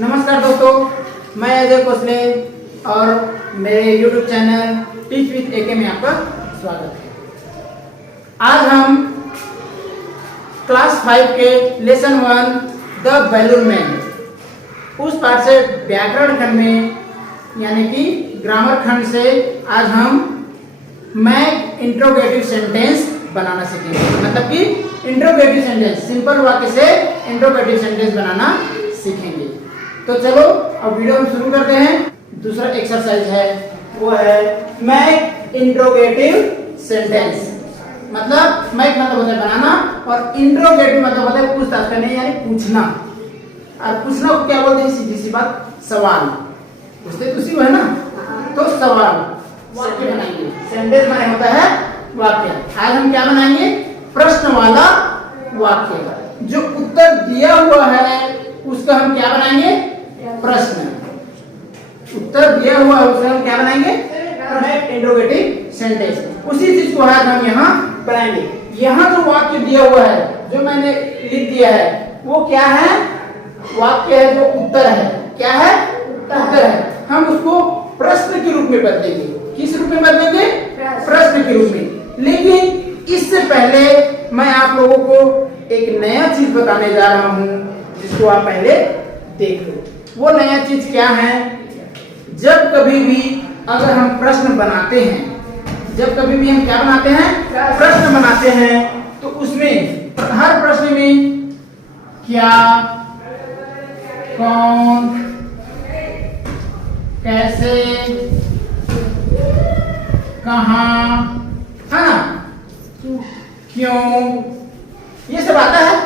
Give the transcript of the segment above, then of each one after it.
नमस्कार दोस्तों, मैं अजय कोसले और मेरे YouTube चैनल टीच विद एके में आपका स्वागत है। आज हम क्लास 5 के लेसन 1 द बैलून मैन उस पाठ से व्याकरण खंड में यानी कि ग्रामर खंड से आज हम मैं इंट्रोगेटिव सेंटेंस बनाना सीखेंगे। मतलब कि इंट्रोगेटिव सेंटेंस, सिंपल वाक्य से इंट्रोगेटिव सेंटेंस बनाना सीखेंगे। तो चलो अब वीडियो हम शुरू करते हैं। दूसरा एक्सरसाइज है वो है मेक इंट्रोगेटिव सेंटेंस। मतलब मेक मतलब होता है बनाना और इंट्रोगेटिव मतलब होता है पूछताछ करने यानी पूछना। और पूछना को क्या बोलते हैं? सीधी सी बात, सवाल। पूछते तो उसी को है ना, तो सवाल वाक्य बनाएंगे। सेंटेंस माने होता है वाक्य। आज हम क्या बनाएंगे? प्रश्न वाला वाक्य। जो उत्तर दिया हुआ है उसका हम क्या बनाएंगे? प्रश्न। उत्तर दिया हुआ है उसका हम क्या बनाएंगे? Interrogative sentence. उसी चीज को आज हम यहाँ बनाएंगे। यहाँ जो वाक्य दिया हुआ है, जो मैंने लिख दिया है, वो क्या है? वाक्य है जो उत्तर है। क्या है? उत्तर है। हम उसको प्रश्न के रूप में बदलेंगे। किस रूप में बदलेंगे? प्रश्न के रूप में। लेकिन इससे पहले मैं आप लोगों को एक नया चीज बताने जा रहा हूं, जिसको आप पहले देख लो। वो नया चीज क्या है? जब कभी भी अगर हम प्रश्न बनाते हैं, जब कभी भी हम क्या बनाते हैं? प्रश्न बनाते हैं, तो उसमें हर प्रश्न में क्या, कौन, कैसे, कहां, है ना, क्यों, ये सब आता है।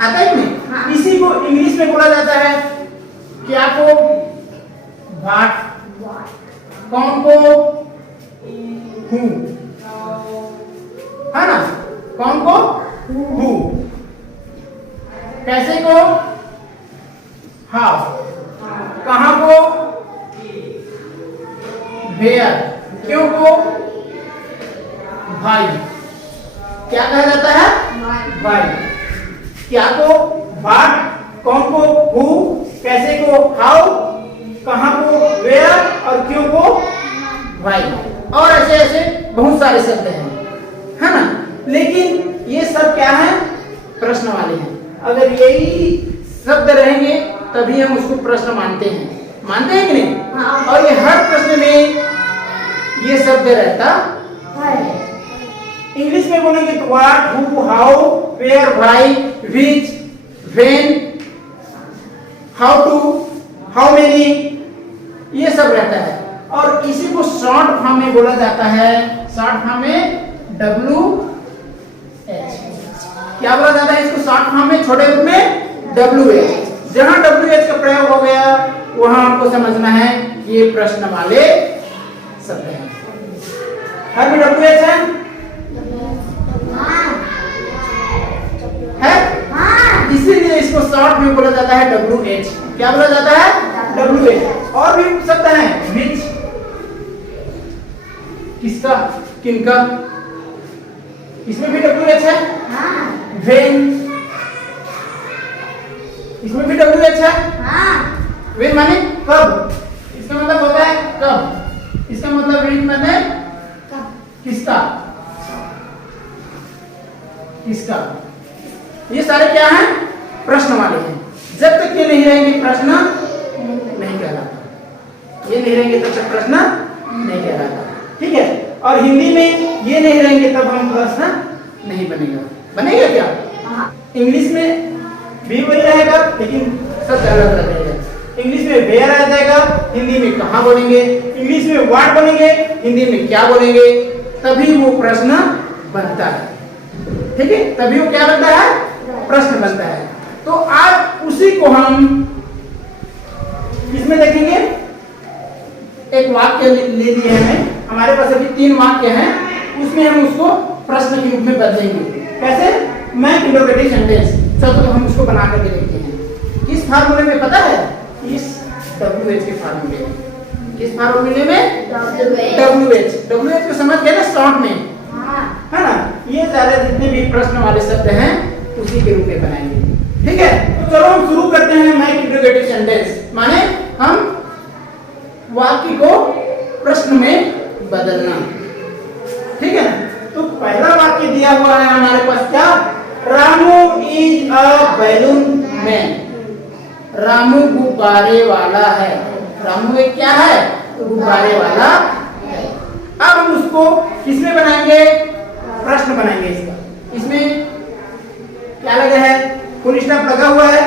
आता है कि नहीं? इसी को इंग्लिश में बोला जाता है क्या को? व्हाट। कौन को? हु, है ना? कौन को? हु। कैसे को? हाउ। कहां को? वेयर। क्यों को? भाई। क्या कहा जाता है? भाई। क्या को? व्हाट। कौन को? हु। कैसे को? हाउ। कहां को? वेयर। और क्यों को? व्हाई। और ऐसे ऐसे बहुत सारे शब्द हैं, है ना? लेकिन ये सब क्या है? प्रश्न वाले हैं। अगर यही शब्द रहेंगे तभी हम उसको प्रश्न मानते हैं। मानते हैं कि नहीं? हाँ। और ये हर प्रश्न में ये शब्द रहता है। इंग्लिश में बोलेंगे तो what, who, how, where, why, which, when, how to, how many, ये सब रहता है। और इसी को शॉर्ट फॉर्म में बोला जाता है। शॉर्ट फॉर्म में WH। क्या बोला जाता है इसको शॉर्ट फॉर्म में? छोटे रूप में WH। जहां WH का प्रयोग हो गया वहां आपको समझना है ये प्रश्न वाले शब्द हैं। हर में WH है? इसीलिए इसको शॉर्ट में बोला जाता है WH। क्या बोला जाता है? WH। और भी शब्द हैं, which, किसका, किनका, इसमें भी WH है। when, इसमें भी WH है। when माने कब, इसका मतलब होता है कब। इसका मतलब which माने किसका, किसका। ये सारे क्या हैं? प्रश्न वाले हैं। जब तक ये नहीं रहेंगे प्रश्न नहीं कहलाता। ये नहीं रहेंगे तब तक प्रश्न नहीं कहलाता। ठीक है? और हिंदी में ये नहीं रहेंगे तब हम प्रश्न नहीं बनेगा। बनेगा क्या? इंग्लिश में भी वही रहेगा लेकिन सब अलग रहेगा। इंग्लिश में वेयर आ जाएगा, हिंदी में कहाँ बोलेंगे। इंग्लिश में व्हाट बोलेंगे, हिंदी में क्या बोलेंगे। तभी वो प्रश्न बनता है। ठीक है? तभी वो क्या बनता है? प्रश्न बनता है। तो आज उसी को हम इसमें देखेंगे। एक वाक्य ले लिए हैं, हमारे पास अभी 3 वाक्य हैं, उसमें हम उसको प्रश्न के रूप में बदलेंगे। कैसे? मैं इंट्रोगेटिव सेंटेंस। चलो हम उसको बना करके देखते हैं। किस फार्मूले में पता है? इस WH के फार्मूले में। किस फार्मूले में? WH। WH को समझ गए ना शॉर्ट में, है ना? ये सारे जितने भी प्रश्न वाले शब्द हैं उसी के रूप में बनाएंगे। ठीक है? चलो हम शुरू करते हैं मेक इंटरोगेटिव सेंटेंस, माने हम वाक्य को प्रश्न में बदलना। ठीक है ना? तो पहला वाक्य दिया हुआ है हमारे पास क्या, Ramu is a balloon man. Ramu गुब्बारे वाला है। रामू एक क्या है, गुब्बारे वाला है। अब हम उसको किसमें बनाएंगे, प्रश्न बनाएंगे इसका। इसमें क्या लगा है, फुल स्टॉप लगा हुआ है।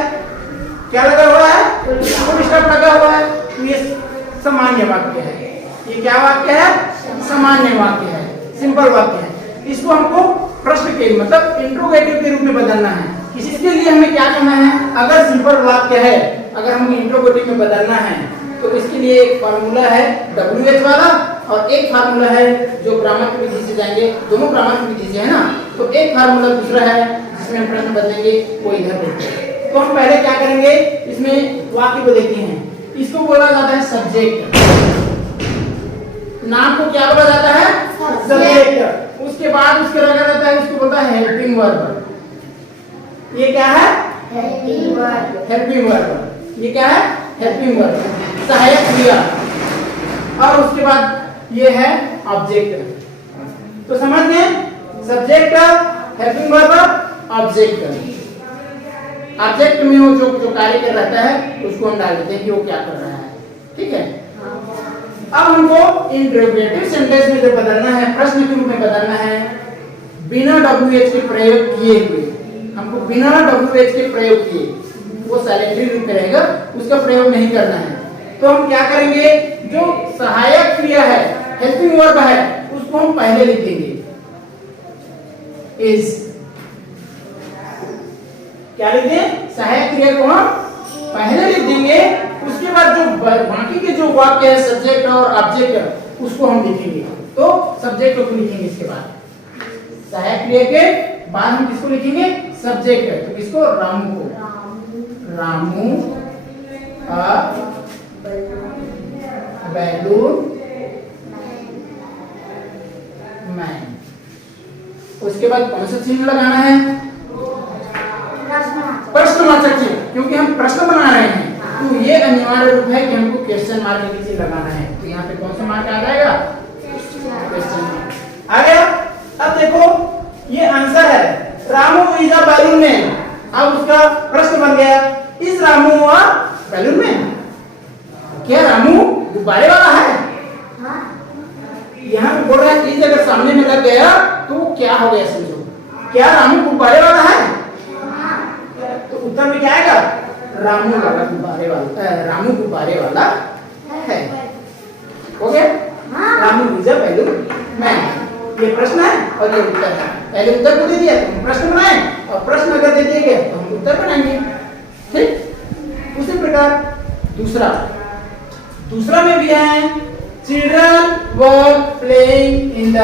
क्या लगा हुआ है, फुल स्टॉप लगा हुआ है। तो ये सामान्य वाक्य है। ये क्या वाक्य है, सामान्य वाक्य है, सिंपल वाक्य है। इसको हमको प्रश्न के मतलब इंट्रोगेटिव के रूप में बदलना है। इसके लिए हमें क्या करना है, अगर सिंपल वाक्य है, अगर हमें इंट्रोगेटिव में बदलना है तो इसके लिए एक फार्मूला है WH वाला और एक फार्मूला है जो ग्रामर की विधि से जाएंगे। दोनों ग्रामर की विधि से है ना, तो एक फार्मूला दूसरा है जिसमें हम प्रश्न बदलेंगे, वो इधर देखते हैं। तो हम पहले क्या करेंगे, इसमें वाक्य को देखते हैं। इसको बोला जाता है सब्जेक्ट। नाम को क्या बोला जाता है, सब्जेक्ट। उसके बाद उसके लगा जाता है, उसको बोलता है हेल्पिंग वर्ब। ये क्या है, हेल्पिंग वर्ब। हेल्पिंग वर्ब, ये क्या है, हेल्पिंग वर्ब, सहायक क्रिया। और उसके बाद ये है ऑब्जेक्ट। तो समझ गए, subject, helping verb, object. Object में वो जो कार्य कर रहता है उसको हम डाल देते हैं कि वो क्या कर रहा है। ठीक है, अब हमको इंट्रोगेटिव सेंटेंस में जब बदलना है, प्रश्न के रूप में बदलना है, बिना WH के प्रयोग किए हुए, हमको बिना WH के प्रयोग किए, वो साइलेंटली रूप में रहेगा, उसका प्रयोग नहीं करना है। तो हम क्या करेंगे, जो सहायक क्रिया है, हेल्पिंग वर्ब है, उसको हम पहले लिख देंगे। इज, क्या लिख दें, सहायक क्रिया को हम पहले लिख देंगे। उसके बाद जो बाकी के जो वाक्य है सब्जेक्ट और ऑब्जेक्ट, उसको हम लिखेंगे। तो सब्जेक्ट को लिखेंगे, इसके बाद सहायक क्रिया के बाद हम किसको लिखेंगे, सब्जेक्ट। तो किसको, रामू को। रामू अ बैलून मैन। उसके बाद कौन सा चिन्ह लगाना है, प्रश्नवाचक चिन्ह, क्योंकि हम प्रश्न बना रहे हैं। तो ये अनिवार्य रूप है कि हमको क्वेश्चन मार्क के चिन्ह लगाना है। तो यहाँ पे कौन सा मार्क आ जाएगा, क्वेश्चन मार्क आ गया। अब देखो ये आंसर है, Ramu is a balloon man. अब उसका प्रश्न बन गया, इस रामू अ बैलून मैन, क्या रामू गुब्बारे वाला है। यहाँ पे बोल रहा है इस अगर सामने में लग गया तो क्या हो गया, समझो, क्या रामू गुब्बारे वाला है। तो उत्तर में क्या आएगा, रामू वाला गुब्बारे वाला, रामू गुब्बारे वाला है। Okay, Ramu is a balloon man. ये प्रश्न है और ये उत्तर है। पहले उत्तर को दे दिया तो हम प्रश्न बनाए, और प्रश्न अगर दे दिए गए तो हम उत्तर बनाएंगे। ठीक, उसी प्रकार दूसरा में भी है, children were playing in the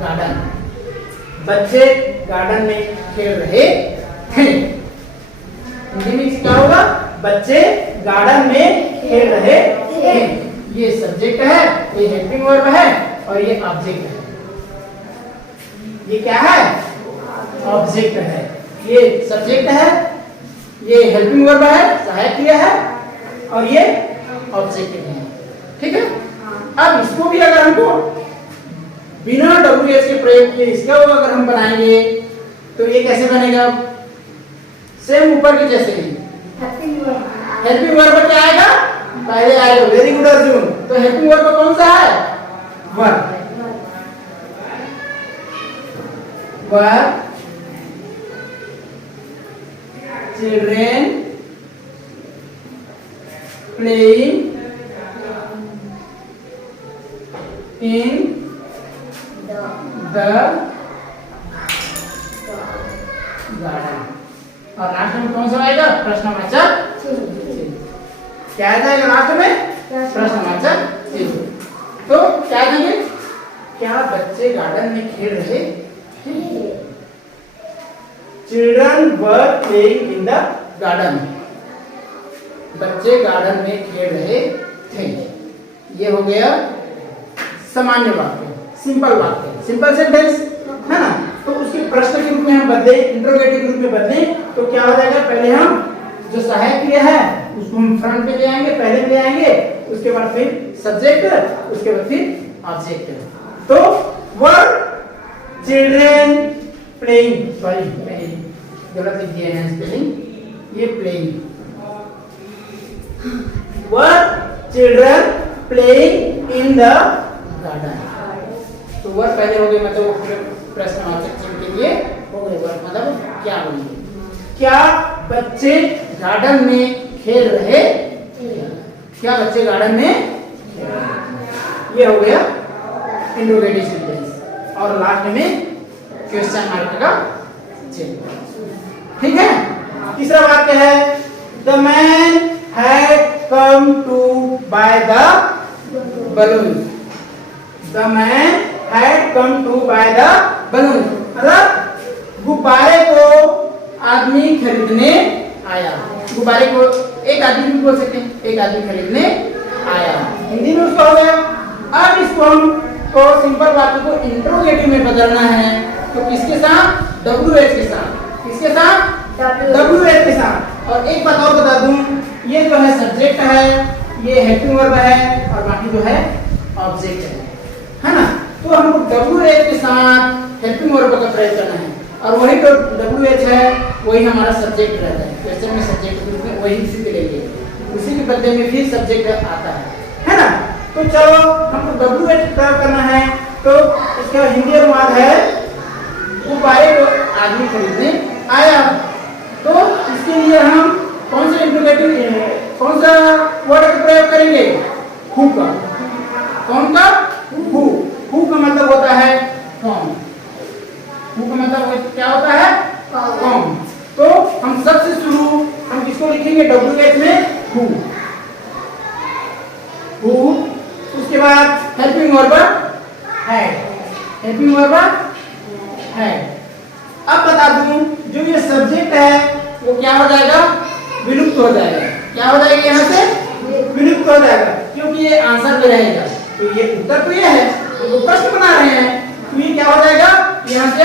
garden. बच्चे गार्डन में खेल रहे थे। हिंदी में क्या होगा, बच्चे गार्डन में खेल रहे थे। ये सब्जेक्ट है, ये हेल्पिंग वर्ब है और ये ऑब्जेक्ट है। ये क्या है, ऑब्जेक्ट है। ये सब्जेक्ट है, ये हेल्पिंग वर्ब है, सहायक क्रिया है, और ये ऑब्जेक्ट है। ठीक है, अब इसको भी अगर हमको बिना WH के प्रयोग किए इसका वो अगर हम बनाएंगे तो ये कैसे बनेगा, सेम ऊपर के जैसे ही। हेल्पिंग वर्ब क्या आएगा, पहले आएगा। Very good Arjun. तो हेल्पिंग वर्ब कौन सा है, verb. Verb, children playing in the garden। और लास्ट में कौन सा आएगा, प्रश्नवाचक चिन्ह। क्या आ जाएगा लास्ट में, प्रश्नवाचक चिन्ह। तो क्या देंगे, क्या बच्चे गार्डन में खेल रहे थे। Children were playing in the garden. बच्चे गार्डन में खेल रहे थे। ये हो गया सामान्य वाक्य, सिंपल वाक्य, सिंपल सेंटेंस है ना। तो उसके प्रश्न के रूप में हम बदले, इंट्रोगेटिव के रूप में बदले तो क्या हो जाएगा, पहले हम जो सहायक क्रिया है उसको हम फ्रंट पे ले आएंगे, पहले ले आएंगे, उसके बाद फिर सब्जेक्ट, उसके बाद फिर ऑब्जेक्ट। तो वर चिल्ड्रन प्लेइंग, सॉरी गलत लिख दिया है स्पेलिंग, ये playing, were children playing in the garden. तो वर पहले हो गए, मतलब प्रश्नवाचक चिन्ह के लिए हो गए वर, मतलब क्या बोलेंगे, क्या बच्चे गार्डन में खेल रहे, क्या बच्चे गार्डन में खेल रहे, ये हो गया इंट्रोगेटिव सेंटेंस, और लास्ट में क्वेश्चन मार्क का चिन्ह। ठीक है। तीसरा वाक्य है the man had come to buy the balloon, the man had come to buy the balloon, मतलब गुब्बारे को आदमी खरीदने आया। गुब्बारे को एक आदमी भी बोल सकते हैं, एक आदमी खरीदने आया, हिंदी में उसका हो गया। अब इसको हम को सिंपल वाक्य को इंट्रोगेटिव में बदलना है, तो किसके साथ, WH के साथ, किसके साथ, WH के साथ। और एक बात और बता दूं, ये जो है सब्जेक्ट है, ये हेल्पिंग वर्ब है, और बाकी जो है ऑब्जेक्ट है ना। तो हमको WH के साथ हेल्पिंग वर्ब का प्रयोग करना है, और वही तो WH है वही हमारा सब्जेक्ट रहता है, क्वेश्चन में सब्जेक्ट के रूप में वही इसी के लेंगे, उसी के बदले में फिर सब्जेक्ट आता है ना। तो चलो हमको WH प्रयोग करना है, तो इसका हिंदी अनुवाद है गुब्बारे को आदमी खरीदने आया। तो इसके लिए हम कौन सा इंट्रोगेटिव, कौन सा वर्ड का प्रयोग करेंगे, हु का, कौन का, हु, हु का मतलब होता है कौन, हु का मतलब क्या होता है, कौन। तो हम सबसे शुरू हम किसको लिखेंगे, WH में हु, हु, उसके बाद helping verb had, helping verb had. अब बता दूं जो ये सब्जेक्ट है वो क्या हो जाएगा, विलुप्त हो जाएगा, क्या हो जाएगा, यहाँ से विलुप्त हो जाएगा, क्योंकि ये आंसर में रहेगा। तो ये उत्तर तो ये है, तो प्रश्न बना रहे हैं, तो ये क्या हो जाएगा, यहाँ से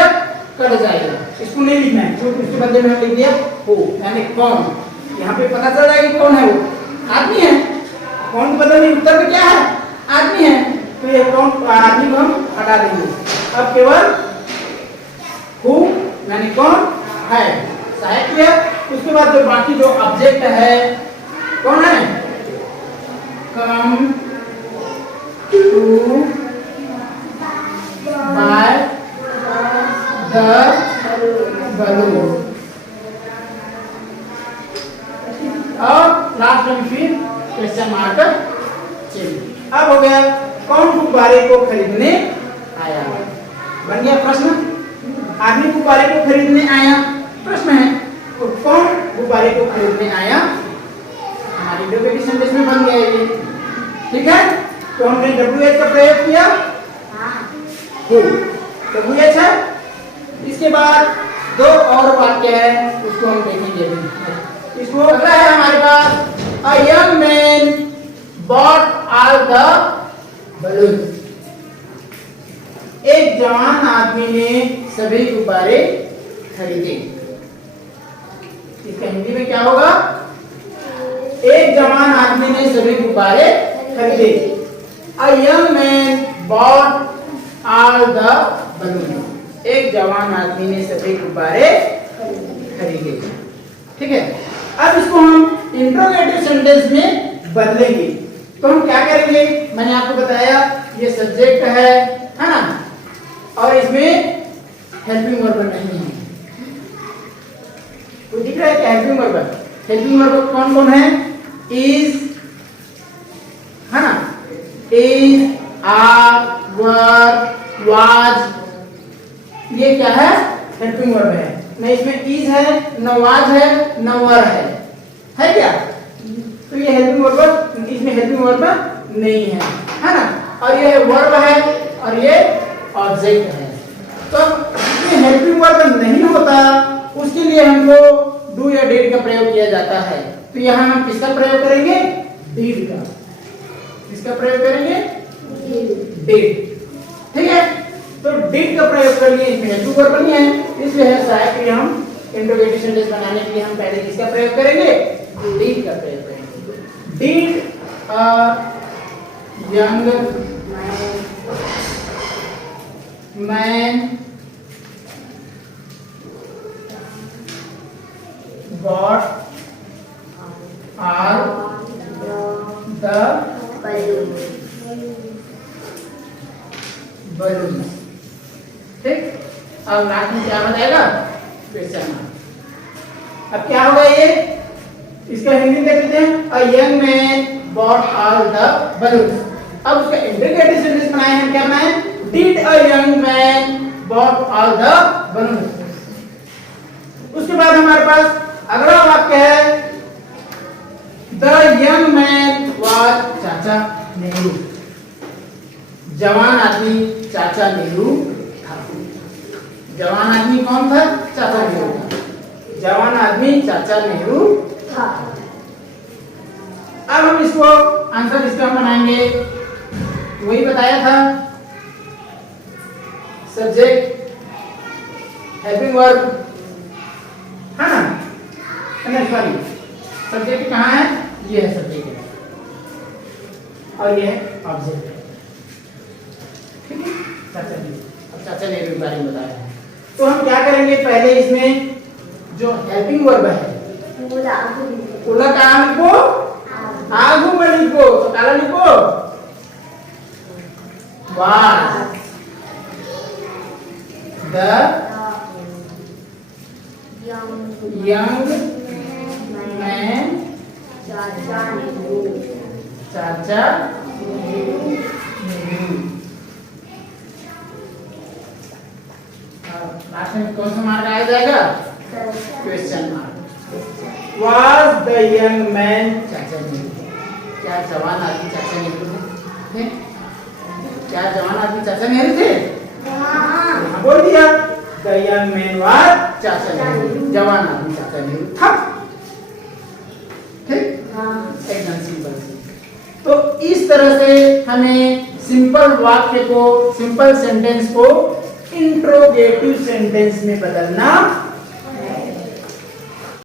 कट जाएगा, इसको नहीं लिखना है, क्योंकि उसके बदले में हम लिख दिया हो, यानी कौन। यहाँ पे पता चल जाएगा कि कौन है, वो आदमी है, कौन के बदले में उत्तर में क्या है, आदमी है, तो ये कौन आदमी को हम हटा देंगे। अब केवल हु यानी कौन है सहायक क्रिया, उसके बाद जो बाकी जो ऑब्जेक्ट है कौन है, come to buy the balloon, और लास्ट में फिर क्वेश्चन मार्क चिन्ह। अब हो गया कौन गुब्बारे को खरीदने आया, बन गया प्रश्न, आदमी गुब्बारे को खरीदने आया, प्रश्न है तो कौन गुब्बारे को खरीदने आया, हमारी इंट्रोगेटिव सेंटेंस में बन गया ये। ठीक है, तो हमने WH का प्रयोग किया, हु WH है। इसके बाद दो और वाक्य है, उसको हम देखेंगे अभी। इसको अगला है हमारे पास a young man bought all the balloon, एक जवान आदमी ने सभी गुब्बारे खरीदे। इसका हिंदी में क्या होगा, एक जवान आदमी ने सभी गुब्बारे खरीदे। अ young man bought all the balloon, एक जवान आदमी ने सभी गुब्बारे खरीदे। ठीक है, अब इसको हम इंट्रोगेटिव सेंटेंस में बदलेंगे। तो हम क्या करेंगे, मैंने आपको बताया ये सब्जेक्ट है ना, और इसमें हेल्पिंग वर्ब नहीं है, तो दिख रहा है क्या हेल्पिंग वर्ब, हेल्पिंग वर्ब कौन कौन है, इज है ना, इज, आर, वर, वाज, ये क्या है हेल्पिंग वर्ब है। न इसमें इज है, न वाज है, न वर है क्या, तो ये हेल्पिंग वर्ब, इसमें हेल्पिंग वर्ब नहीं है ना, और ये वर्ब है और ये ऑब्जेक्ट है। तो इसमें हेल्पिंग वर्ब नहीं होता, उसके लिए हमको डू या डिड का प्रयोग किया जाता है। तो यहाँ हम किसका प्रयोग करेंगे, डिड का, किसका प्रयोग करेंगे, डिड। ठीक है, तो डिड का प्रयोग करिए, इसमें हेल्पिंग वर्ब नहीं है, इसलिए है सहायक क्रिया हम इंट्रोगेटिव सेंटेंस बनाने के लिए हम पहले किसका प्रयोग करेंगे? डिड का प्रयोग करेंगे। Did a young man bought are the balloon. ठीक, अब लास्ट में क्या बताएगा? Question mark. अब क्या होगा ये? इसका हिंदी में देख लेते हैं। अ young man bought all the balloons. अब उसका इंट्रोगेटिव सेंटेंस बनाए हैं, क्या बनाए? Did a young man bought all the balloons. उसके बाद हमारे पास अगला वाक्य है द यंग मैन वाज चाचा नेहरू। जवान आदमी चाचा नेहरू था। जवान आदमी कौन था? चाचा नेहरू था। जवान आदमी चाचा नेहरू था। अब हम इसको आंसर इसका बनाएंगे, वही बताया था। सब्जेक्ट हेल्पिंग वर्ब है ना? नहीं सॉरी, सब्जेक्ट कहाँ है? ये है सब्जेक्ट और ये है ऑब्जेक्ट। ठीक है, चाचा नेहरू। अब चाचा नेहरू के बारे में बताया है, तो हम क्या करेंगे? पहले इसमें जो हेल्पिंग वर्ब है उला कहाँ लिखो? आगू में लिखो। तो काला लिखो वाज द यंग मैन चाचा नेहरू। लास्ट में कौन सा मार्क आया जाएगा? Question mark. Was the young man चाचा नेहरू। क्या जवान आदमी चाचा नेहरू थे? क्या जवान आदमी चाचा नेहरू थे? हाँ, बोल दिया। द यंग मैन वाज चाचा नेहरू। जवान आदमी चाचा नेहरू था। ठीक, एकदम सिंपल। तो इस तरह से हमें सिंपल वाक्य को, सिंपल सेंटेंस को इंट्रोगेटिव सेंटेंस में बदलना